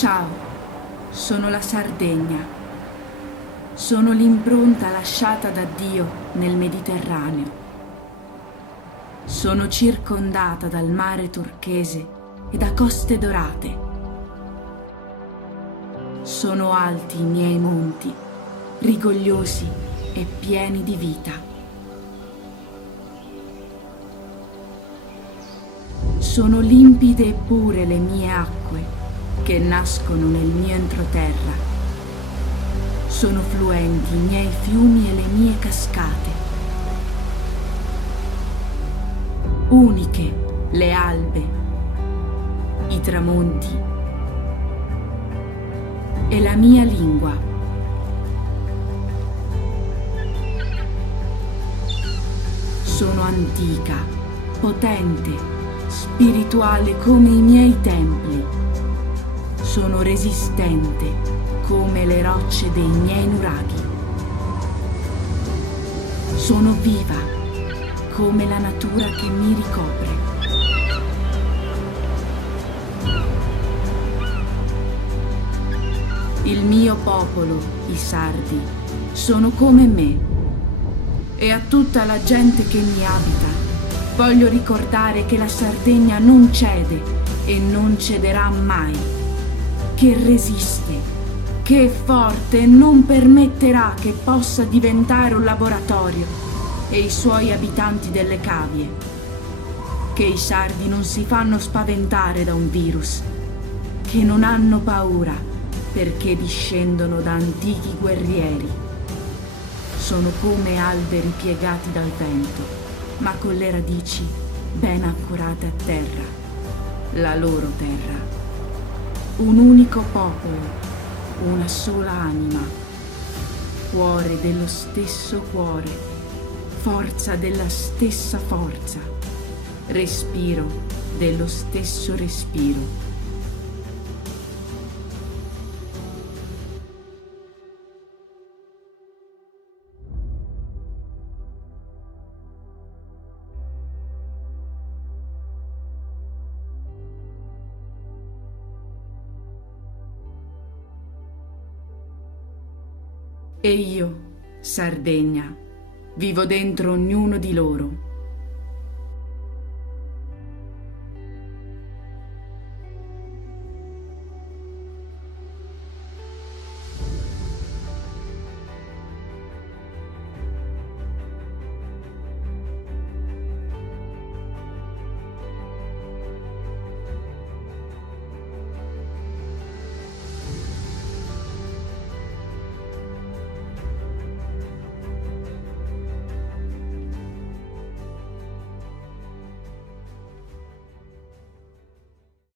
Ciao, sono la Sardegna. Sono l'impronta lasciata da Dio nel Mediterraneo. Sono circondata dal mare turchese e da coste dorate. Sono alti i miei monti, rigogliosi e pieni di vita. Sono limpide e pure le mie acque che nascono nel mio entroterra. Sono fluenti i miei fiumi e le mie cascate. Uniche le albe, i tramonti e la mia lingua. Sono antica, potente, spirituale come i miei templi. Sono resistente come le rocce dei miei nuraghi. Sono viva come la natura che mi ricopre. Il mio popolo, i sardi, sono come me. E a tutta la gente che mi abita, voglio ricordare che la Sardegna non cede e non cederà mai, che resiste, che è forte e non permetterà che possa diventare un laboratorio e i suoi abitanti delle cavie, che i sardi non si fanno spaventare da un virus, che non hanno paura perché discendono da antichi guerrieri. Sono come alberi piegati dal vento, ma con le radici ben ancorate a terra, la loro terra. Un unico popolo, una sola anima, cuore dello stesso cuore, forza della stessa forza, respiro dello stesso respiro. E io, Sardegna, vivo dentro ognuno di loro.